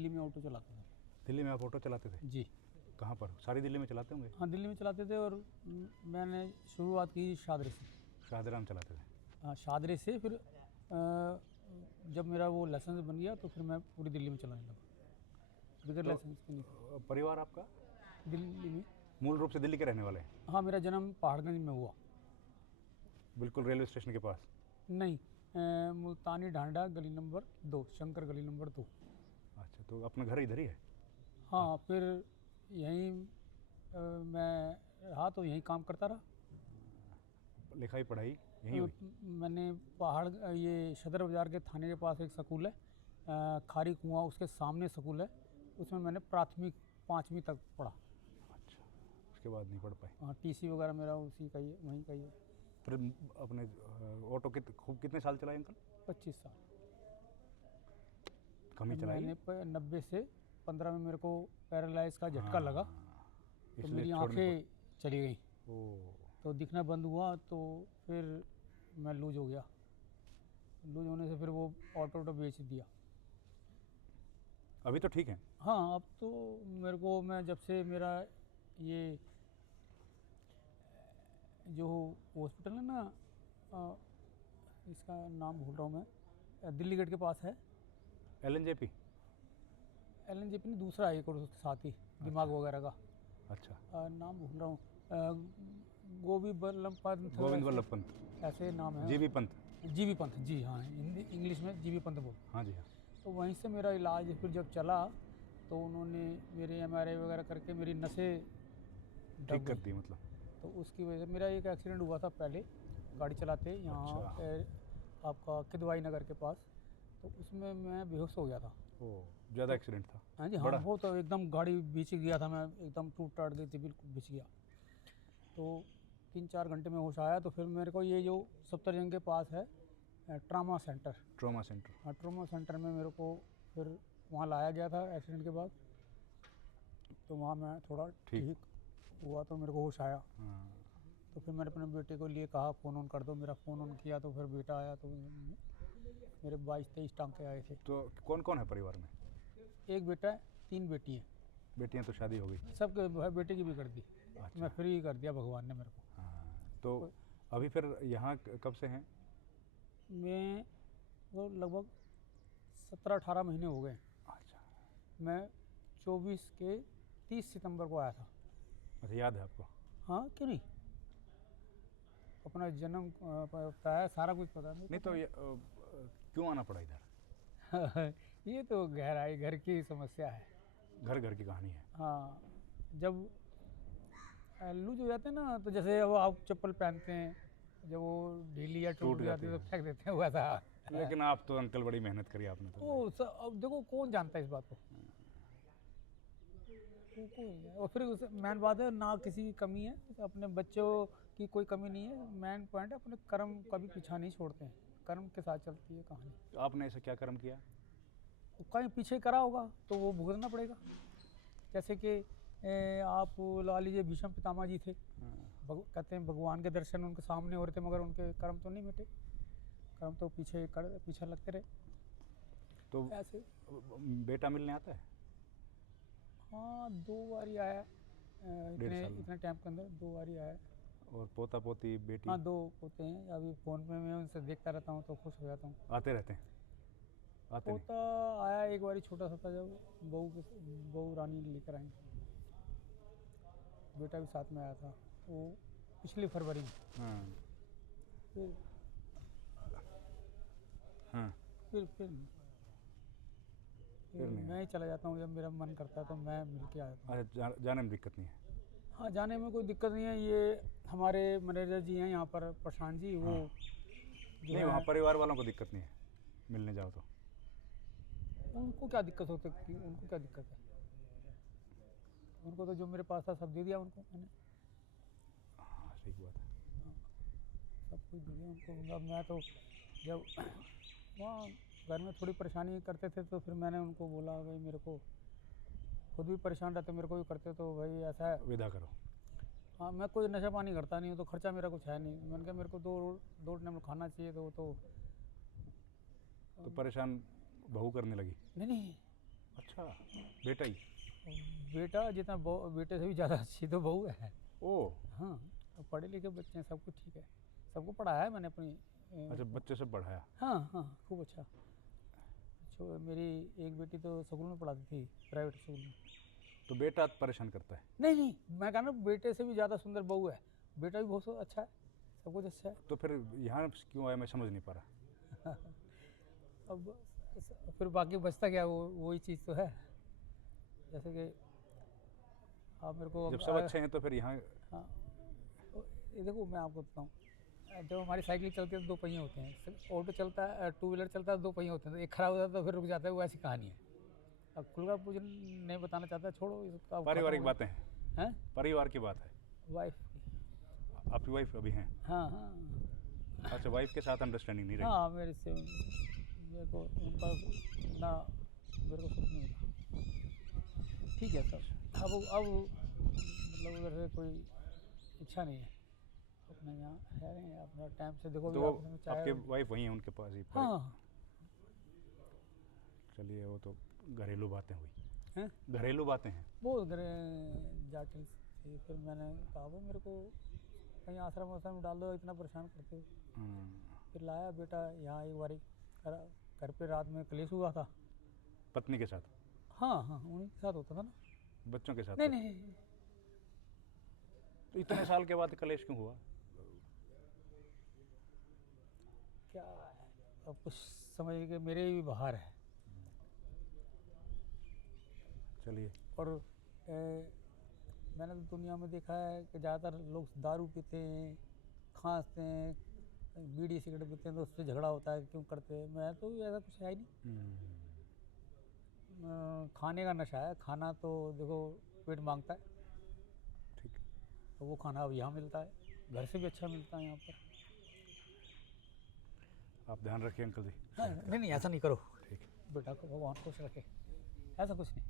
दिल्ली में ऑटो चलाते थे। दिल्ली में आप ऑटो चलाते थे? जी। कहाँ पर? सारी दिल्ली में चलाते होंगे? हाँ, दिल्ली में चलाते थे और मैंने शुरुआत की शादरे से। शाहजराम चलाते थे? हाँ, शादरे से फिर जब मेरा वो लाइसेंस बन गया तो फिर मैं पूरी दिल्ली में चलाने लगा बगैर लाइसेंस के नहीं। परिवार आपका दिल्ली में? मूल रूप से दिल्ली के रहने वाले हैं? हाँ, मेरा जन्म पहाड़गंज में हुआ। बिल्कुल रेलवे स्टेशन के पास? नहीं, मुल्तानी ढांडा गली नंबर 2, शंकर गली नंबर 2। अच्छा, तो अपना घर इधर ही है? हाँ, फिर यहीं मैं रहा तो यहीं काम करता रहा। लिखाई पढ़ाई यहीं हुई? मैंने पहाड़ ये सदर बाज़ार के थाने के पास एक स्कूल है, खारी कुआं, उसके सामने स्कूल है, उसमें मैंने प्राथमिक 5वीं तक पढ़ा। अच्छा, उसके बाद नहीं पढ़ पाए? हाँ, टीसी वगैरह मेरा उसी का ही है, वहीं का ही है। फिर अपने ऑटो खूब कितने साल चलाए अंकल? 25 साल। कम ही चलाई? मैंने 90 से 15 में मेरे को पैरालाइज का झटका लगा, तो मेरी आंखें चली गई, तो दिखना बंद हुआ, तो फिर मैं लूज हो गया। लूज होने से फिर वो ऑटो बेच दिया। अभी तो ठीक है? हाँ, अब तो मेरे को, मैं जब से मेरा ये जो हॉस्पिटल है ना, इसका नाम भूल रहा हूँ मैं, दिल्ली गेट के पास है। LNJP? LNJP नहीं, दूसरा है एक और उसके साथ ही, दिमाग वगैरह का। अच्छा, नाम भूल रहा हूँ, गोविंद वल्लभ पंत, गोविंद वल्लभ पंत, ऐसे नाम है। जीबी पंत? जीबी पंत, जी हाँ, हिंदी इंग्लिश में जीबी पंत बोल। हाँ जी हाँ। तो वहीं से मेरा इलाज फिर जब चला तो उन्होंने मेरे MRI वगैरह करके मेरी नसें ठीक कर दी मतलब? तो उसकी वजह से मेरा एक एक्सीडेंट हुआ था पहले गाड़ी चलाते यहाँ। अच्छा। आपका किदवाई नगर के पास, तो उसमें मैं बेहोश हो गया था। ओह, ज़्यादा एक्सीडेंट था? हाँ जी हाँ, वो तो एकदम गाड़ी बीच गया था, मैं एकदम टूट टाट गई थी, बिल्कुल बीच गया। तो 3-4 घंटे में होश आया, तो फिर मेरे को ये जो सफ्दरजंग के पास है ट्रामा सेंटर। Trauma centre? हाँ, ट्रामा सेंटर में मेरे को फिर वहाँ लाया गया था एक्सीडेंट के बाद, तो वहाँ मैं थोड़ा ठीक हुआ, तो मेरे को होश आया। तो फिर मैंने अपने बेटे को लिए कहा फ़ोन ऑन कर दो, मेरा फ़ोन ऑन किया तो फिर बेटा आया, तो मेरे 22-23 टांके आए थे। तो कौन कौन है परिवार में? एक बेटा है, 3 बेटी हैं। बेटियां तो शादी हो गई? सबके बेटे की भी कर दी। अच्छा। मैं फ्री कर दिया भगवान ने मेरे को। हाँ, तो अभी फिर यहाँ कब से हैं? मैं वो लगभग 17-18 महीने हो गए। अच्छा। मैं 24 के 30 सितंबर को आया था। अच्छा, याद है आपको? हाँ, क्यों नहीं, अपना जन्म पता है, सारा कुछ पता नहीं तो क्यों आना पड़ा इधर? ये तो गहराई घर की समस्या है। घर की कहानी है। हाँ, जब लूज हो जाते हैं ना, तो जैसे वो आप चप्पल पहनते हैं, जब वो ढीली या टूट जाती है तो फेंक देते हैं, वैसा। लेकिन आप तो अंकल बड़ी मेहनत करी आपने तो। अब देखो कौन जानता है इस बात को, और फिर मेन बात है ना, किसी की कमी है, अपने बच्चों की कोई कमी नहीं है। मेन पॉइंट है, अपने कर्म कभी पीछा नहीं छोड़ते हैं, कर्म के साथ चलती है कहानी। तो आपने ऐसा क्या कर्म किया? कहीं पीछे करा होगा तो वो भुगतना पड़ेगा। जैसे कि आप ला लीजिए, भीष्म पितामह जी थे, कहते हैं भगवान के दर्शन उनके सामने हो रहे थे, मगर उनके कर्म तो नहीं मिटे, कर्म तो पीछे लगते रहे। तो ऐसे बेटा मिलने आता है? हाँ, 2 बार ही आया, इतने टाइम के अंदर 2 बार ही आया। और पोता पोती बेटी? हाँ, 2 पोते हैं। अभी फ़ोन पे मैं उनसे देखता रहता हूँ तो खुश हो जाता हूँ। आते रहते हैं? आते पोता आया एक बार, छोटा सा था, जब बहू रानी लेकर आई। बेटा भी साथ में आया था, वो पिछली फरवरी में। हाँ। फिर हाँ। फिर मैं ही चला जाता हूँ, जब मेरा मन करता है तो मैं मिल के आ जाता हूँ। अच्छा, जाने में दिक्कत नहीं है? हाँ, जाने में कोई दिक्कत नहीं है। ये हमारे मैनेजर जी हैं यहाँ पर, प्रशांत जी, वो नहीं, वहाँ परिवार वालों को दिक्कत नहीं है मिलने जाओ तो? उनको क्या दिक्कत होती है, उनको क्या दिक्कत है? उनको तो जो मेरे पास था सब दे दिया उनको मैंने। हाँ, ठीक बात है। सब कुछ दे दिया उनको। अब मैं तो जब वहाँ घर में थोड़ी परेशानी करते थे तो फिर मैंने उनको बोला, भाई मेरे को खुद भी परेशान रहते, मेरे को भी करते, तो भाई ऐसा है, विदा करो। हाँ, मैं कोई नशा पानी करता नहीं हूँ, तो खर्चा मेरा कुछ है नहीं। मैंने कहा मेरे को दो टाइम खाना चाहिए, तो परेशान बहू करने लगी? नहीं, अच्छा, बेटा ही। बेटा जितना बेटे से भी ज़्यादा अच्छी तो बहू है। ओ हाँ, अब पढ़े लिखे बच्चे हैं, सब कुछ ठीक है, सबको पढ़ाया है मैंने अपनी अच्छा, बच्चे से पढ़ाया। हाँ हाँ, खूब अच्छा। जो मेरी एक बेटी तो स्कूल में पढ़ाती थी, प्राइवेट स्कूल में। तो बेटा परेशान करता है। नहीं नहीं, मैं कहा ना बेटे से भी ज़्यादा सुंदर बहू है, बेटा भी बहुत अच्छा है, सब कुछ अच्छा है। तो फिर यहाँ क्यों आया मैं समझ नहीं पा रहा। अब फिर बाकी बचता क्या, वो वही चीज़ तो है। जैसे कि आप मेरे को जब सब अच्छे हैं तो फिर यहाँ। हाँ, तो ये देखो मैं आपको बताऊँ, जब हमारी साइकिल चलती है तो दो पहिए होते हैं, ऑटो चलता है, टू व्हीलर चलता है तो दो पहिए होते हैं, तो एक खराब हो जाता है तो फिर रुक जाता है, वो ऐसी कहानी है। अब खुलकर मुझे नहीं बताना चाहता, छोड़ो इसको, अब पारिवारिक बातें हैं, हैं, परिवार की बात है। वाइफ। आपकी वाइफ अभी हैं? हाँ हाँ अच्छा, वाइफ के साथ अंडरस्टैंडिंग नहीं रही। हाँ, मेरे को उनका ना, मेरे को सुख नहीं होता। ठीक है सर, अब मतलब उधर से कोई इच्छा नहीं है, अपने यहाँ रह रहे हैं अपना टाइम से। देखो तो भी वो आपने आपके वाइफ वहीं हैं उनके पास ही? हाँ। चलिए, वो तो घरेलू बातें हुई, हैं, घरेलू बातें हैं। वो उधर जाटिल थी, फिर मैंने कहा भाई मेरे को कहीं आश्रम वाश्रम में डाल दो, इतना परेशान करते हो। फिर लाया बेटा यहाँ, एक बारी घर पे रात में क्लेश हुआ था। पत्नी के साथ? हाँ हाँ, उन्हीं के साथ होता था ना। बच्चों के साथ? नहीं नहीं, तो इतने साल के बाद कलेश क्यों हुआ? क्या है, अब कुछ समझ के मेरे भी बाहर है। चलिए। और मैंने तो दुनिया में देखा है कि ज़्यादातर लोग दारू पीते हैं, खांसते हैं, बीड़ी सिगरेट पीते हैं, तो उससे झगड़ा होता है, क्यों करते हैं। मैं तो ऐसा कुछ है ही नहीं। खाने का नशा है, खाना तो देखो पेट मांगता है, ठीक। तो वो खाना अब यहाँ मिलता है, घर से भी अच्छा मिलता है यहाँ पर। आप ध्यान रखिए अंकल जी। नहीं नहीं, ऐसा नहीं करो, ठीक। बेटा को भगवान खुश रखे, ऐसा कुछ नहीं।